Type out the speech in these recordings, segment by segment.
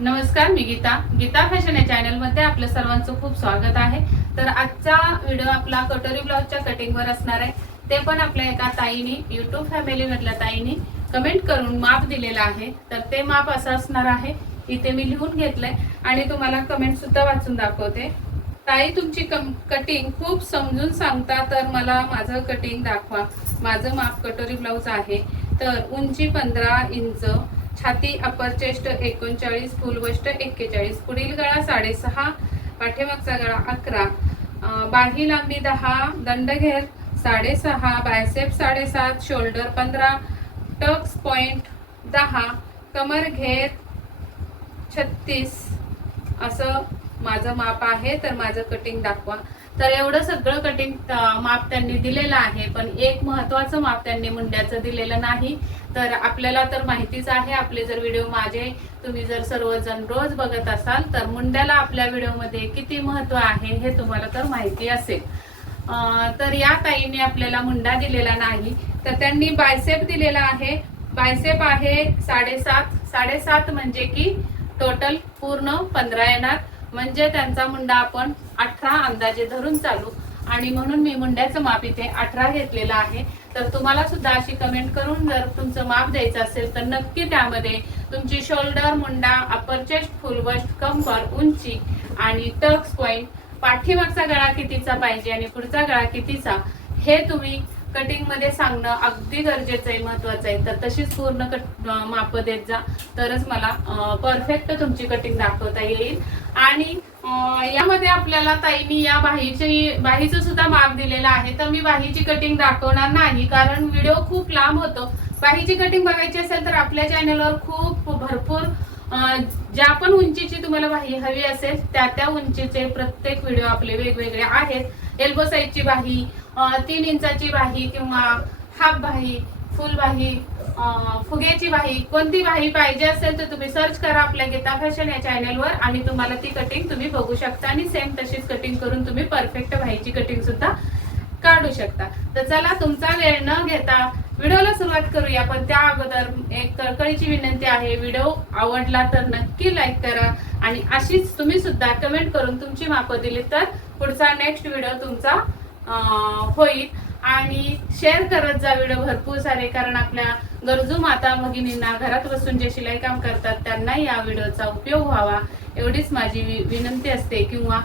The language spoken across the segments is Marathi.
नमस्कार, मी गीता फॅशन या चॅनल मध्ये आपल्या सर्वांचं खूप स्वागत आहे। तर आजचा व्हिडिओ आपला कटोरी ब्लाउजच्या कटिंग वर असणार आहे। ते पण आपल्या एका ताईने YouTube फॅमिली मधल्या ताईने कमेंट करून माप दिलेला आहे। तर ते माप असं असणार आहे, इथे मी लिहून घेतलंय आणि तुम्हाला कमेंट सुद्धा वाचून दाखवते। ताई, तुमची कटिंग खूप समजून सांगता, तर मला माझं कटिंग दाखवा। माझं माप कटोरी ब्लाउज आहे, तर उंची 15 इंच, छाती अपर चेस्ट 39, फुल वस्ट 41, पुढील गळा 6.5, पाठीमागचा गळा 11, बाही लांबी 10, दंडघेर 6.5, बायसेप 7.5, शोल्डर 15, टक्स पॉइंट 10, कमर घेर 36 असं माझं माप आहे। तर माझं कटिंग दाखवा। तर एवढं सगळं कटिंग माप त्यांनी दिलेलं आहे, पण एक महत्त्वाचं माप त्यांनी मुंड्याचं दिलेलं नाही। तर आपल्याला तर माहितीच आहे, आपले जर व्हिडिओ माझे तुम्ही जर सर्वजण रोज बघत असाल तर मुंड्याला आपल्या व्हिडिओमध्ये किती महत्त्व आहे हे तुम्हाला तर माहिती असेल। तर या ताईने आपल्याला मुंडा दिलेला नाही, तर त्यांनी बायसेप दिलेला आहे। बायसेप आहे 7.5 म्हणजे की टोटल पूर्ण 15 येणार, म्हणजे त्यांचा मुंडा आपण 18 अंदाजे धरून चालू, आणि म्हणून मी मुंड्याचं माप इथे 18 घेतलेलं आहे। तर तुम्हाला सुद्धा अशी कमेंट करून जर तुमचं माप द्यायचं असेल तर नक्की त्यामध्ये तुमची शोल्डर, मुंडा, अपर चेस्ट, फुल वस्ट, कंबर, उंची आणि टक्स पॉइंट, पाठीमागचा गळा कितीचा पाहिजे आणि पुढचा गळा कितीचा हे तुम्ही कटिंग मध्ये सांगणं अगदी गरजेचं आहे, महत्वाचं आहे। तर तशीच पूर्ण माप देत जा, तरच मला परफेक्ट तुमची कटिंग दाखवता येईल। आणि यामध्ये आपल्याला ताईंनी या बाहीचं सुद्धा माप दिलेलं आहे। तर मी बाहीची कटिंग दाखवणार नाही, कारण व्हिडिओ खूप लांब होतो। बाहीची कटिंग बघायची असेल तर आपल्या चॅनलवर खूप भरपूर ज्या पण उंचीची तुम्हाला बाही हवी असेल त्या उंचीचे प्रत्येक व्हिडिओ आपले वेगवेगळे आहेत। एल्बो साईजची बाही, 3 इंचाची बाही किंवा हाफ बाही, फुल बाही, फुग्याची बाही, कोणती बाही पाहिजे असेल तर तुम्ही सर्च करा आपल्या गीता फॅशन या चॅनलवर आणि तुम्हाला ती कटिंग तुम्ही बघू शकता आणि सेम तशीच कटिंग करून तुम्ही परफेक्ट बाहीची कटिंग सुद्धा काढू शकता। तर चला, तुमचा वेळ न घेता व्हिडिओला सुरुवात करूया। पण त्या अगोदर एक कळकळीची विनंती आहे, व्हिडिओ आवडला तर नक्की लाईक करा आणि अशीच तुम्ही सुद्धा कमेंट करून तुमची मापं दिली तर पुढचा नेक्स्ट व्हिडिओ तुमचा होईल। आणि शेअर करत जा व्हिडिओ भरपूर सारे, कारण आपल्या गरजू माता भगिनींना घरात बसून जे शिलाई काम करतात त्यांना या व्हिडिओचा उपयोग व्हावा एवढीच माझी विनंती असते, किंवा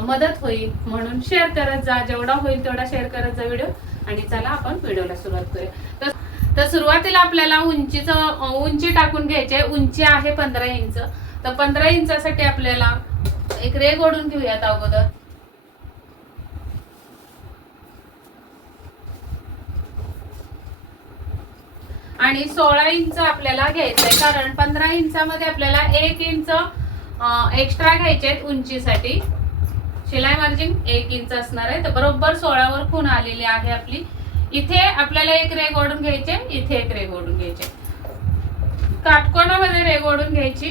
मदत होईल म्हणून शेअर करत जा, जेवढा होईल तेवढा शेअर करत जा व्हिडिओ। आणि चला आपण व्हिडिओला सुरुवात करूया। तर सुरुवातीला आपल्याला उंची टाकून घ्यायची। उंची आहे 15 इंच, तर 15 इंचासाठी आपल्याला एक रेघ ओढून घेऊयात अगोदर। आणि 16 इंच आपल्याला घ्यायचंय, कारण 15 इंचामध्ये आपल्याला 1 इंच एक्स्ट्रा घ्यायचे उंचीसाठी। शिलाई मार्जिन 1 इंच असणार आहे, तर बरोबर 16 वर खूण आलेली आहे आपली। इथे आपल्याला एक रेघ ओढून घ्यायचे, इथे एक रेघ ओढून घ्यायचे, काटकोनामध्ये रेघ ओढून घ्यायची।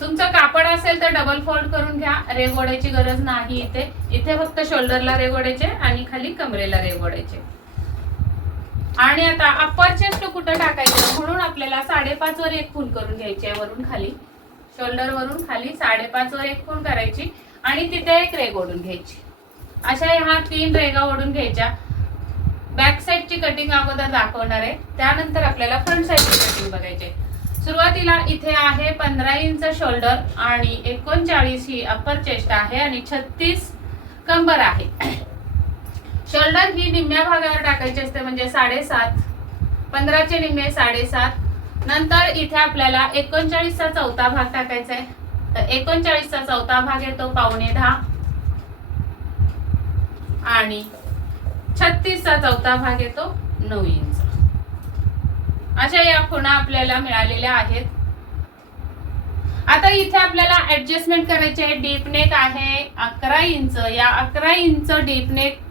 तुमचं कापड असेल तर डबल फोल्ड करून घ्या, रेघ ओढायची गरज नाही। इथे फक्त शोल्डरला रेघ ओढायचे आणि खाली कमरेला रेघ ओढायचे। आणि आता अप्पर चेस्ट कुठं टाकायचं म्हणून आपल्याला 5.5 वर एक खूण करून घ्यायची आहे, वरून खाली, शोल्डर वरून खाली 5.5 वर एक खूण करायची आणि तिथे एक रेघ ओढून घ्यायची। अशा ह्या 3 रेघा ओढून घ्यायच्या। बॅक साइडची कटिंग अगोदर दाखवणार आहे, त्यानंतर आपल्याला फ्रंट साइडची कटिंग बघायची। सुरुवातीला इथे आहे 15 इंच शोल्डर आणि 39 ही अप्पर चेस्ट आहे आणि 36 कंबर आहे। शोल्डर ही निम्म्या भागावर टाकायची असते, म्हणजे 7.5, 15 चे निम्मे 7.5। नंतर इथे आपल्याला 39 चा चौथा भाग टाकायचा आहे, तर 39 चा चौथा भाग येतो 9.25 आणि 36 चा चौथा भाग येतो 9 इंच। अशा या खुणा आपल्याला मिळालेल्या आहेत। आता इथे आपल्याला ऍडजस्टमेंट करायची आहे। डीप नेक आहे 11 इंच, या 11 इंच डीप नेक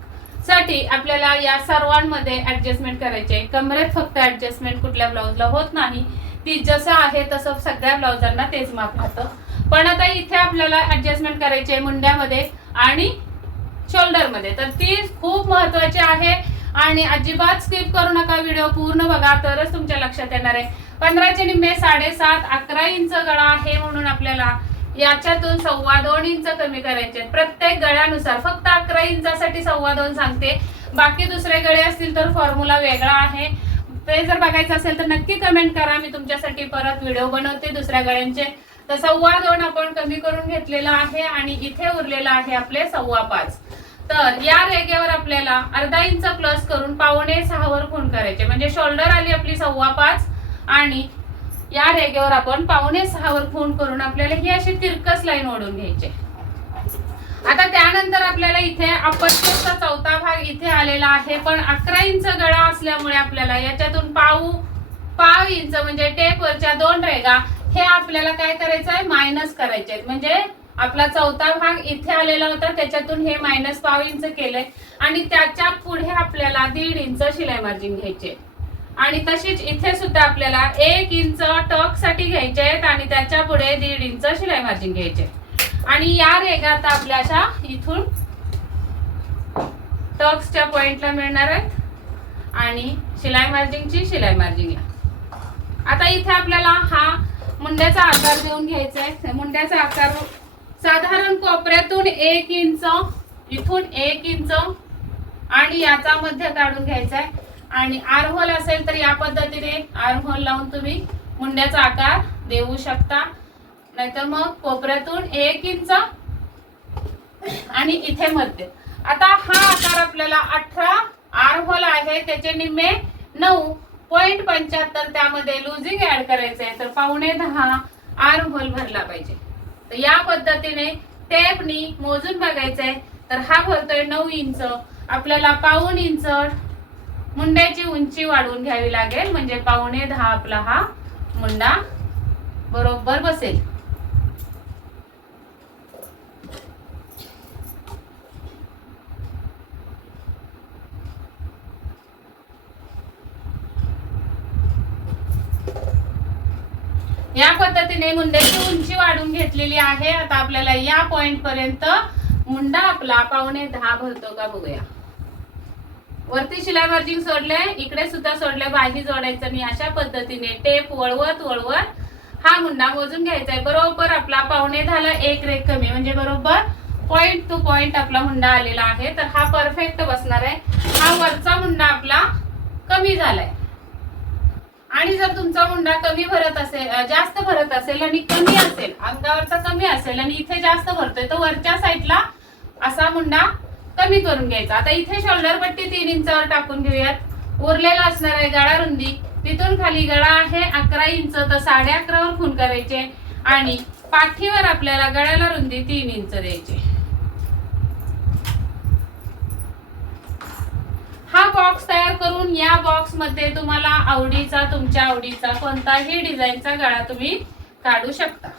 साठी आपल्याला या सर्वांमध्ये ऍडजस्टमेंट करायची आहे। कमरेत फक्त ऍडजस्टमेंट कुठल्या ब्लाउजला होत नाही, ती जसं आहे तसं सगळ्या ब्लाउजांना तेच माप राहतं। पण आता इथे आपल्याला ऍडजस्टमेंट करायची आहे मुंड्यामध्ये आणि शोल्डर मध्ये, तर ती खूप महत्त्वाची आहे आणि अजिबात स्किप करू नका, व्हिडिओ पूर्ण बघा तरच तुमच्या लक्षात येणार आहे। 15चे निम्मे 7.5, 11 इंच गळा आहे म्हणून आपल्याला याच्यातून 2.25 इंच कमी करायचे. प्रत्येक गळ्यानुसार फक्त 11 इंचासाठी 2.25 सांगते. बाकी दुसरे गळे असतील तर फॉर्म्युला वेगळा आहे. ते जर बघायचं असेल तर नक्की कमेंट करा, मी तुमच्यासाठी परत व्हिडिओ बनवते दुसऱ्या गळ्यांचे. तर 2.25 आपण कमी करून घेतलेला आहे आणि इथे उरलेला आहे आपले 5.25. तर या रेघेवर आपल्याला अर्धा इंच प्लस करून 5.25 वर खूण करायचे. म्हणजे शोल्डर आली आपली 5.25 आणि या रेघेवर आपण 5.25 वर खूण करून आपल्याला ही अशी तिरकस लाईन ओढून घ्यायची. आता त्यानंतर आपल्याला इथे अप्पर चेस्टचा चौथा भाग इथे आलेला आहे, पण 11 इंच गळा असल्यामुळे आपल्याला याच्यातून पाव इंच म्हणजे टेपवरच्या 2 रेघा हे आपल्याला काय करायचं आहे, मायनस करायचे. म्हणजे आपला चौथा भाग इथे आलेला होता, त्याच्यातून हे मायनस पाव इंच केलंय आणि त्याच्या पुढे आपल्याला 1.5 इंच शिलाई मार्जिन घ्यायचे. आणि तशीच इथे सुद्धा आपल्याला 1 इंच टक साठी घ्यायचे आहेत आणि त्याच्या पुढे 1.5 इंच शिलाई मार्जिन घ्यायचे. आणि या रेघा आता आपल्या अशा इथून टक्सच्या पॉइंटला मिळणार आहेत आणि शिलाई मार्जिनला. आता इथे आपल्याला हा मुंड्याचा आकार देऊन घ्यायचा आहे. मुंड्याचा आकार साधारण कोपऱ्यातून 1 इंच, इथून 1 इंच आणि याचा मध्य काढून घ्यायचा आहे. आणि आरहोल असेल तर या पद्धतीने आरहोल लावून तुम्ही मुंड्याचा आकार देऊ शकता. नाहीतर मग कोपऱ्यातून 1 इंच आणि इथे मध्य. आता हा आकार आपल्याला 18 आरहोल आहे, त्याचे निम्मे 9.75 त्यामध्ये लुजिंग ऍड करायचे आहे. तर 9.25 आरहोल भरला पाहिजे. तर या पद्धतीने टेपनी मोजून बघायचंय. तर हा भरतोय 9 इंच, आपल्याला 1.25 इंच मुंड्याची उंची वाढवून घ्यावी लागेल. म्हणजे 9.25 आपला हा मुंडा बरोबर बसेल. या पद्धतीने मुंड्याची उंची वाढून घेतलेली आहे. आता आपल्याला या पॉइंट पर्यंत मुंडा आपला 9.25 भरतो का बघूया. वरती शिलाई मार्जिन सोडले, इकडे सुद्धा सोडले, बाही जोडायचं आणि अशा पद्धतीने टेप वळवत हा मुंडा मोजून घ्यायचा आहे. बरोबर आपला 9.25ला 1 रेघ कमी, म्हणजे बरोबर पॉइंट टू पॉइंट आपला मुंडा आलेला आहे. तर हा परफेक्ट बसणार आहे. हा वरचा मुंडा आपला कमी झालाय. आणि जर तुमचा मुंडा कमी भरत असेल, जास्त भरत असेल आणि कमी असेल, अंगावरचा कमी असेल आणि इथे जास्त भरतोय, तर वरच्या साईडला असा मुंडा कमी करून घ्यायचा. आता इथे शोल्डर पट्टी 3 इंचावर टाकून घेऊयात. उरलेला असणार आहे गळा रुंदी, तिथून खाली गळा आहे 11 इंच, तर 11.5 वर खूण करायचे आणि पाठीवर आपल्याला गळ्याला रुंदी 3 इंच द्यायची. हा बॉक्स तयार करून या बॉक्स मध्ये तुम्हाला तुमच्या आवडीचा कोणताही डिझाईनचा गळा तुम्ही काढू शकता.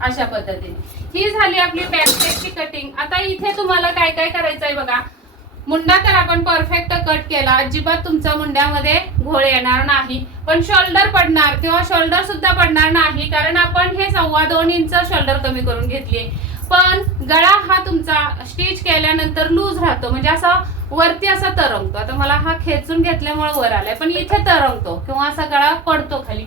अशा पद्धतीने ही झाली आपली बॅकसाइडची कटिंग. आता इथे तुम्हाला काय काय करायचं आहे बघा. मुंडा तर आपण परफेक्ट कट केला, अजिबात तुमच्या मुंड्यामध्ये घोळ येणार नाही. पण शोल्डर पडणार किंवा शोल्डर सुद्धा पडणार नाही, कारण आपण हे 2.25 इंच शोल्डर कमी करून घेतली. पण गळा हा तुमचा स्टिच केल्यानंतर लूज राहतो, म्हणजे असा वरती असा तरंगतो. आता मला हा खेचून घेतल्यामुळे वर आलाय, पण इथे तरंगतो किंवा असा गळा पडतो खाली.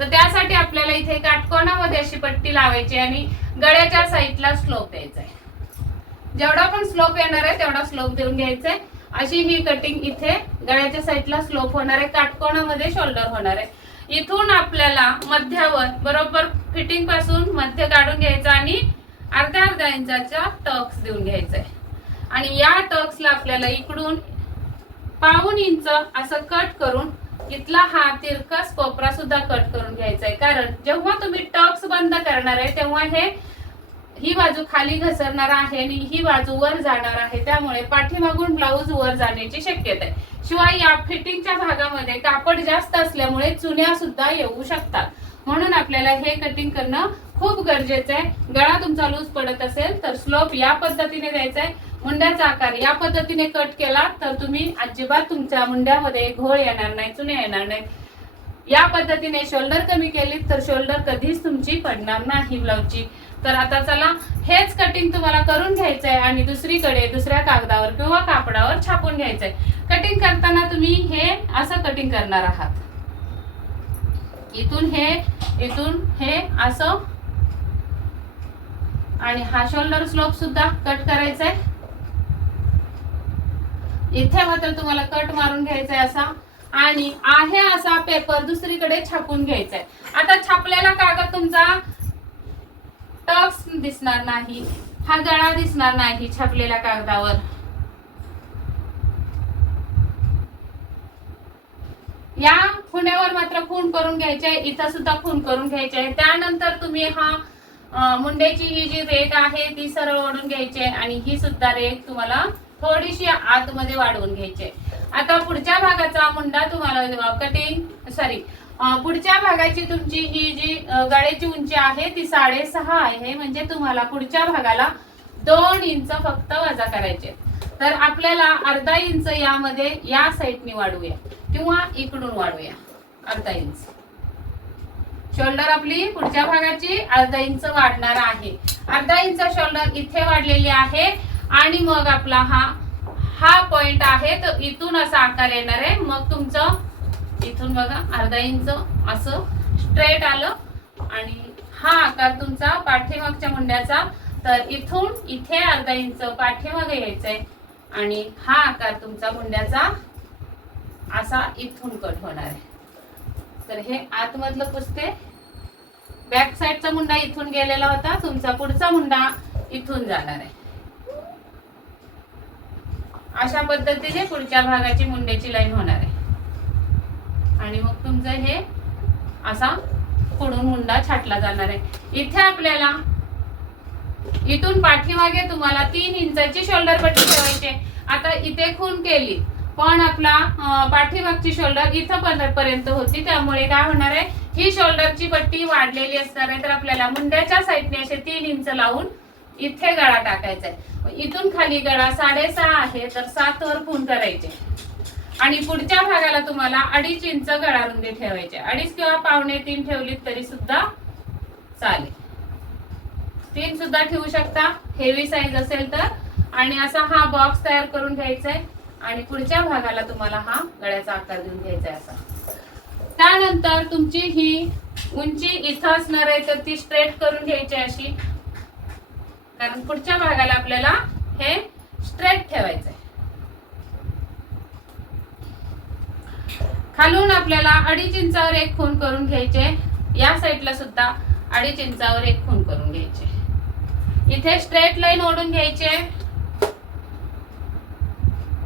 तर त्यासाठी आपल्याला इथे काटकोनामध्ये अशी पट्टी लावायची आणि गळ्याच्या साईडला स्लोप द्यायचा आहे. जेवढा पण स्लोप येणार आहे तेवढा स्लोप देऊन घ्यायचा आहे. अशी ही कटिंग इथे गळ्याच्या साईडला स्लोप होणार आहे, काटकोनामध्ये शोल्डर होणार आहे. इथून आपल्याला मध्यावर बरोबर फिटिंग पासून मध्य काढून घ्यायचं आणि अर्धा इंचाचा टक्स देऊन घ्यायचा आहे. आणि या टक्सला आपल्याला इकडून 1.25 इंच असं कट करून इथला हा तिरकस कोपरा सुद्धा कट करून घ्यायचा आहे. कारण जेव्हा तुम्ही टक्स बंद करणार आहे तेव्हा ही बाजू खाली घसरणार आहे आणि ही बाजू वर जाणार आहे, त्यामुळे पाठीमागून ब्लाऊज वर जाण्याची शक्यता आहे. शिवाय या फिटिंगच्या भागामध्ये कापड जास्त असल्यामुळे चुन्या सुद्धा येऊ शकतात. म्हणून आपल्याला हे कटिंग करणं खूप गरजेचं आहे. गळा तुमचा लूज पडत असेल तर स्लोप या पद्धतीने द्यायचा आहे. मुंड्याचा आकार या पद्धतीने कट केला तर तुम्ही अजिबात तुमच्या मुंड्यामध्ये घोळ येणार नाही, चुन्या येणार नाही. या पद्धतीने शोल्डर कमी केली तर शोल्डर कधीच तुमची पडणार नाही ब्लाऊजची. तर आता चला हेच कटिंग तुम्हाला करून घ्यायचंय आणि दुसरीकडे दुसऱ्या कागदावर किंवा कापडावर छापून घ्यायचंय. कटिंग करताना तुम्ही हे असं कटिंग करणार आहात. इथून हे असं, आणि हा शोल्डर स्लोप सुद्धा कट करायचा आहे. इथे मात्र तुम्हाला कट मारून घ्यायचा आहे असा, आणि आहे असा पेपर दुसरीकडे छापून घ्यायचा आहे. आता छापलेला कागद तुमचा टक्स दिसणार नाही, हा गळा दिसणार नाही छापलेल्या कागदावर. या खुण्यावर मात्र खूण करून घ्यायचे, इथं सुद्धा खूण करून घ्यायचे. त्यानंतर तुम्ही हा मुंड्याची ही जी रेघ आहे ती सरळ ओढून घ्यायची, आणि ही सुद्धा रेघ तुम्हाला थोडीशी आतमध्ये वाढवून घ्यायची. आता पुढच्या भागाचा मुंडा तुम्हाला पुढच्या भागाची तुमची ही जी गळ्याची उंची आहे ती 6.5 आहे. म्हणजे तुम्हाला पुढच्या भागाला 2 इंच फक्त वजा करायचे. तर आपल्याला अर्धा इंच यामध्ये या साईडने वाढवूया किंवा इकडून वाढवूया अर्धा इंच. शोल्डर आपली पुढच्या भागाची अर्धा इंच वाढणार आहे. अर्धा इंच शोल्डर इथे वाढलेली आहे, आणि मग आपला हा पॉइंट आहे तर इथून असा आकार येणार आहे. मग तुमचं इथून बघा अर्धा इंच असं स्ट्रेट आलं, आणि हा आकार तुमचा पाठीमागच्या मुंड्याचा. तर इथून इथे अर्धा इंच पाठीमागे यायचंय, आणि हा आकार तुमचा मुंड्याचा असा इथून कट होणार आहे. तर हे आतमधलं पुसते. बॅक साइडचा मुंडा इथून गेलेला होता, तुमचा पुढचा मुंडा इथून जाणार आहे. अशा पद्धतीने पुढच्या भागाची मुंड्याची लाईन होणार आहे, आणि मग तुमचं हे असा पुढून मुंडा छाटला जाणार आहे. इथे आपल्याला इथून पाठीमागे तुम्हाला 3 इंचाची शोल्डर पट्टी ठेवायची. आता इथे खूण केली, पण आपला पाठीमागची शोल्डर इथं पर्यंत होती, त्यामुळे काय होणार आहे, ही शोल्डरची पट्टी वाढलेली असणार आहे. तर आपल्याला मुंड्याच्या साईडने असे 3 इंच लावून इथे गळा टाकायचा आहे. इथून खाली गळा 6.5 आहे, तर 7 वर खूण करायचे, आणि पुढच्या भागाला तुम्हाला 2.5 इंच गळा रुंदी ठेवायचे. 2.5 किंवा 2.25 ठेवलीत तरी सुद्धा चालेल. 3 सुद्धा ठेवू शकता हेवी साईज असेल तर. आणि असा हा बॉक्स तयार करून घ्यायचा आहे, आणि पुढच्या भागाला तुम्हाला हा गळ्याचा आकार देऊन घ्यायचा आहे असा. त्यानंतर तुमची ही उंची इथं असणार आहे, तर ती स्ट्रेट करून घ्यायची अशी, कारण पुढच्या भागाला आपल्याला हे स्ट्रेट ठेवायचं आहे. खालून आपल्याला 2.5 इंचावर एक खूण करून घ्यायचे. या साईडला सुद्धा 2.5 इंचावर एक खूण करून घ्यायचे. इथे स्ट्रेट लाईन ओढून घ्यायचे.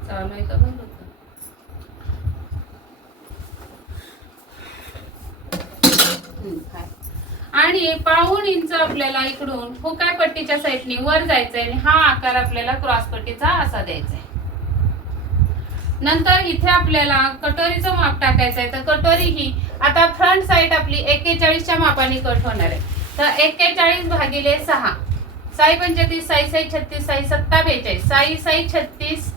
चालू आहे का बघ. आणि 1.5 इंच आपल्याला इकडून हुकाय पट्टीच्या साईडने वर जायचंय, आणि हा आकार आपल्याला क्रॉस पट्टीचा असा द्यायचा आहे. नंतर इथे आपल्याला कटोरीचं माप टाकायचं आहे. तर कटोरी ही आता फ्रंट साईड आपली 41च्या मापाने कट होणार आहे. तर 41 भागिले 6, 6 पंचेचाळीस, 6 6 36, 6 7 42, 6 6 36,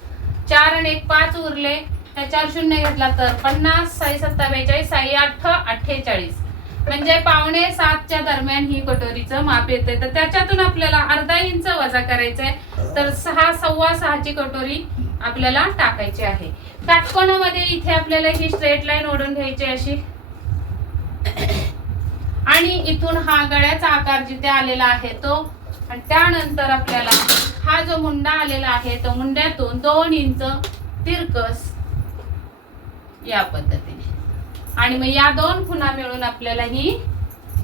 4 आणि 1 5 उरले, त्याच्यावर 0 घेतला तर 50, 6 7 42, 6 8 48, म्हणजे 6:45च्या दरम्यान ही कटोरीचं माप येते. तर त्याच्यातून आपल्याला अर्धा इंच वजा करायचंय. तर 6 सव्वा 6ची कटोरी आपल्याला टाकायची आहे. काटकोनामध्ये इथे आपल्याला ही स्ट्रेट लाईन ओढून घ्यायची अशी, आणि इथून हा गळ्याचा आकार जिथे आलेला आहे तो, आणि त्यानंतर आपल्याला हा जो मुंडा आलेला आहे तो मुंड्यातून 2 इंच तिरकस या पद्धतीने, आणि मग या 2 खुणा मिळून आपल्याला ही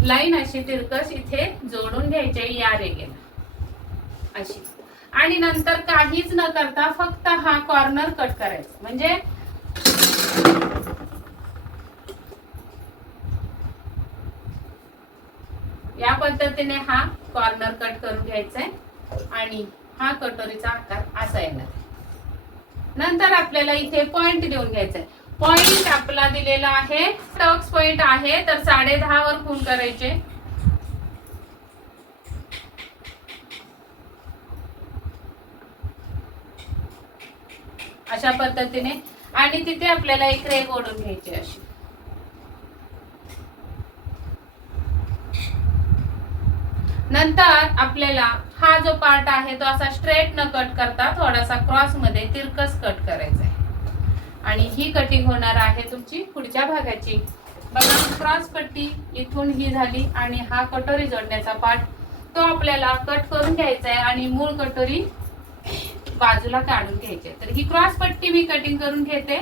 लाईन अशी तिरकस इथे जोडून घ्यायची या रेघेला अशी. आणि नंतर काहीच न करता फक्त हा कॉर्नर कट करायचा. म्हणजे या पद्धतीने हा कॉर्नर कट करून घ्यायचा आहे, आणि हा कटोरीचा आकार असा येणार आहे. नंतर आपल्याला इथे पॉइंट देऊन घ्यायचा आहे. पॉइंट आपला दिलेला आहे, टक्स पॉइंट आहे, तर 10.5 वर खूण करायचे. अशा पद्धतीने, आणि तिथे आपल्याला एक रेघ ओढून घ्यायची अशी. नंतर आपल्याला हा जो पार्ट आहे तो असा स्ट्रेट न कट करता थोडासा क्रॉस मध्ये तिरकस कट करायचा आहे, आणि ही कटिंग होणार आहे तुमची पुढच्या भागाची. बघा क्रॉस पट्टी इथून ही झाली आणि हा कटोरी जोडण्याचा पार्ट तो आपल्याला कट करून घ्यायचा आहे आणि मूळ कटोरी बाजूला काढून घ्यायची. तर ही क्रॉस पट्टी मी कटिंग करून घेते.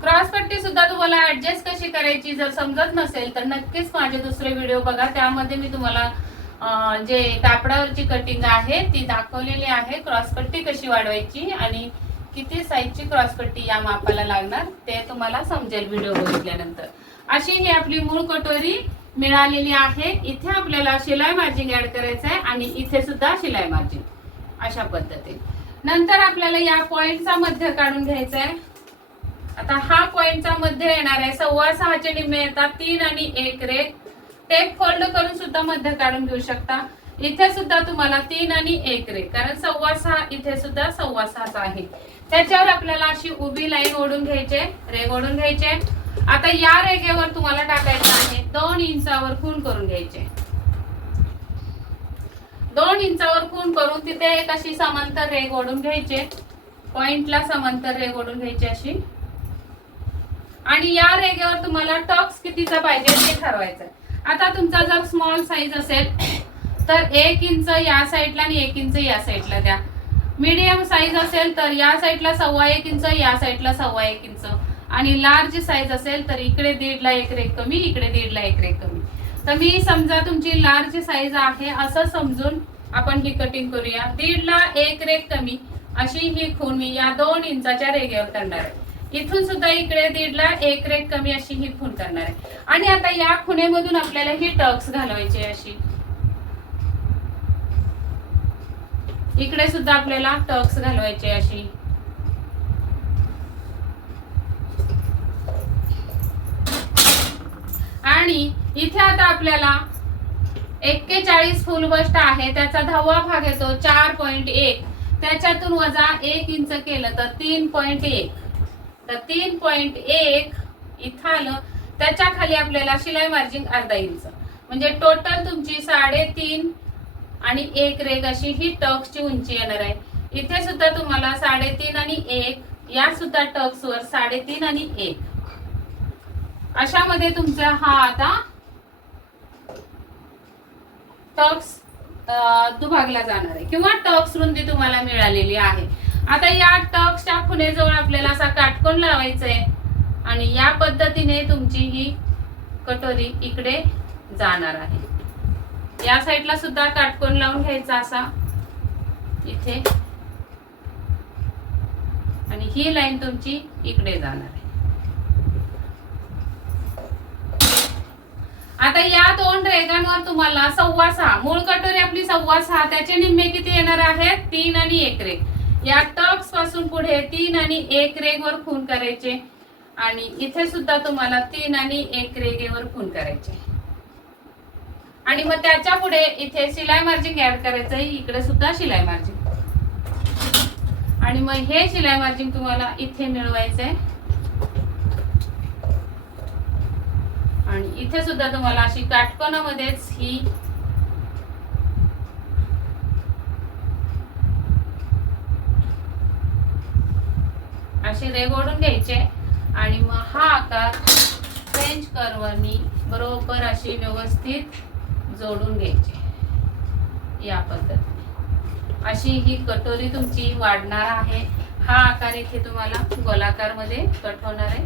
क्रॉस पट्टी सुद्धा तुम्हाला ऍडजस्ट कशी करायची जर समजत नसेल तर नक्कीच माझे दुसरे व्हिडिओ बघा. त्यामध्ये मी तुम्हाला जे कापडावरची कटिंग आहे ती दाखवलेली आहे. क्रॉस पट्टी कशी वाढवायची आणि किती साईजची क्रॉस पट्टी या मापाला लागणार ते तुम्हाला समजेल व्हिडिओ बघितल्यानंतर. अशी ही आपली मूळ कटोरी मिळालेली आहे. इथे आपल्याला शिलाई मार्जिन ऍड करायचं आहे आणि इथे सुद्धा शिलाई मार्जिन अशा पद्धतीने. नंतर आपल्याला या पॉइंटचा मध्य काढून घ्यायचा आहे. आता हा पॉइंटचा मध्य येणार आहे 6.25 निम्मे येतात 3 आणि 1 रेघ. टेप फोल्ड करून सुद्धा मध्य काढून घेऊ शकता. इथे सुद्धा तुम्हाला 3 आणि 1 रेघ, कारण 6.25 इथे सुद्धा 6.25 आहे. त्याच्यावर आपल्याला अशी उभी लाईन ओढून घ्यायचे, रेघ ओढून घ्यायचे. आता या रेघेवर तुम्हाला टाकायचं आहे 2 इंचावर खूण करून घ्यायचे. 2 इंचावर खूण करून तिथे एक अशी समांतर रेघ ओढून घ्यायचे. पॉइंटला समांतर रेघ ओढून घ्यायची अशी. आणि या रेघेवर तुम्हाला टक्स कितीचा पाहिजे ते ठरवायचं. आता तुमचा जर स्मॉल साईज असेल तर 1 इंच या साईडला आणि 1 इंच या साईडला द्या. मीडियम साईज असेल तर या साईडला 1.25 इंच, या साईडला 1.25 इंच. आणि लार्ज साईज असेल तर इकडे 1.5 ला 1 रेघ कमी, इकडे 1.5 ला 1 रेघ कमी. तर मी समजा तुमची लार्ज साईज आहे असं समजून आपण ही कटिंग करूया. 1.5 ला 1 रेघ कमी अशी ही खूण मी या 2 इंचाच्या रेघेवर करणार आहे. इथून सुद्धा इकडे 1.5 ला 1 रेघ कमी अशी ही खूण करणार आहे. आणि आता या खुणेमधून आपल्याला ही टक्स घालवायची अशी. इकडे सुद्धा आपल्याला टक्स घालवायचे अशी. आणि इथे आता आपल्याला 41 फुल बस्ट आहे त्याचा 10वा भाग येतो 4.1. त्याच्यातून वजा 1 इंच केलं तर 3.1. तर 3.1 इथं आलं. त्याच्या खाली आपल्याला शिलाई मार्जिन अर्धा इंच, म्हणजे टोटल तुमची 3.5 आणि 1 रेघ अशी ही टक्सची उंची येणार आहे. इथे सुद्धा तुम्हाला 3.5 आणि 1, या सुद्धा टक्स वर 3.5 आणि 1 अशा मध्ये तुमचा हा आता टक्स दुभागला जाणार आहे किंवा टक्स रुंदी तुम्हाला मिळालेली आहे. आता या टक्सच्या खुणेजवळ आपल्याला असा काटकोन लावायचा आहे आणि या पद्धतीने तुमची ही कटोरी इकडे जाणार आहे. या साईडला सुद्धा काटकोन लावून घ्यायचा असा इथे, आणि ही लाईन तुमची इकडे जाणार आहे. आता या 2 रेघांवर तुम्हाला 6.25, मूळ कटोरी आपली 6.25, त्याचे निम्मे किती येणार आहेत 3 आणि 1 रेघ. या टक्स पासून पुढे 3 आणि 1 रेघ वर खूण करायचे आणि इथे सुद्धा तुम्हाला 3 आणि 1 रेघेवर खूण करायचे. आणि मग त्याच्या पुढे इथे शिलाई मार्जिन ऍड करायचं आहे. इकडे सुद्धा शिलाई मार्जिन, आणि मग हे शिलाई मार्जिन तुम्हाला इथे मिळवायचं आहे. आणि इथे सुद्धा तुम्हाला अशी काटकोनामध्येच ही अशी रेघ ओढून घ्यायचे आणि मग हा आकार फ्रेंच कर्वनी बरोबर अशी व्यवस्थित जोडून घ्यायचे. या पद्धतीने अशी ही कटोरी तुमची वाढणार आहे. हा आकार इथे तुम्हाला गोलाकार मध्ये कट होणार आहे.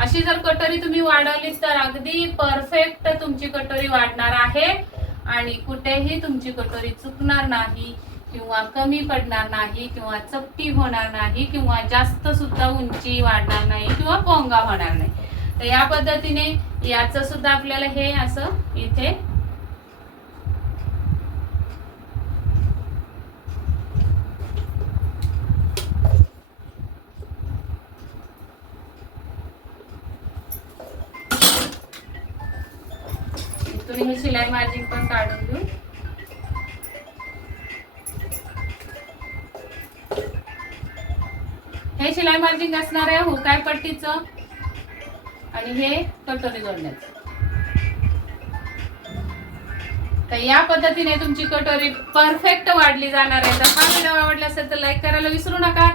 अशी जर कटोरी तुम्ही वाढवली तर अगदी परफेक्ट तुमची कटोरी वाढणार आहे आणि कुठेही तुमची कटोरी चुकणार नाही किंवा कमी पडणार नाही किंवा चपटी होणार नाही किंवा जास्त सुद्धा उंची वाढणार नाही किंवा पोंगा होणार नाही. तर या पद्धतीने याचं सुद्धा आपल्याला हे असं इथे हे शिलाई मार्जिन पण काढून घेऊ. हे शिलाई मार्जिन असणार आहे हुकाय पट्टीचं आणि हे कटोरी जोडण्याचं. तर या पद्धतीने तुमची कटोरी परफेक्ट वाढली जाणार आहे। तर हा व्हिडिओ आवडला असेल तर लाईक करायला विसरू नका।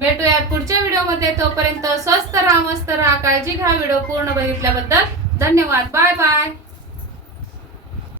भेटूयात पुढच्या व्हिडिओमध्ये, तोपर्यंत स्वस्त राहा, मस्त राहा, काळजी घ्या। व्हिडिओ पूर्ण बघितल्याबद्दल धन्यवाद। Bye bye.